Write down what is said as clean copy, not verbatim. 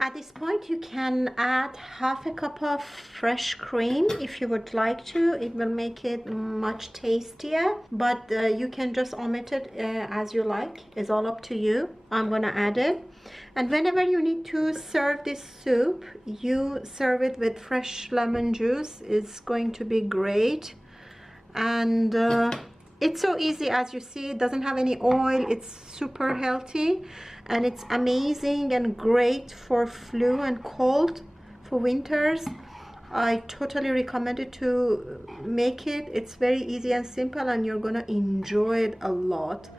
At this point, you can add half a cup of fresh cream if you would like to. It will make it much tastier, but you can just omit it as you like. It's all up to you. I'm gonna add it. And whenever you need to serve this soup, you serve it with fresh lemon juice. It's going to be great. And it's so easy. As you see, it doesn't have any oil. It's super healthy, and it's amazing and great for flu and cold for winters. I totally recommend it to make it. It's very easy and simple, and you're gonna enjoy it a lot.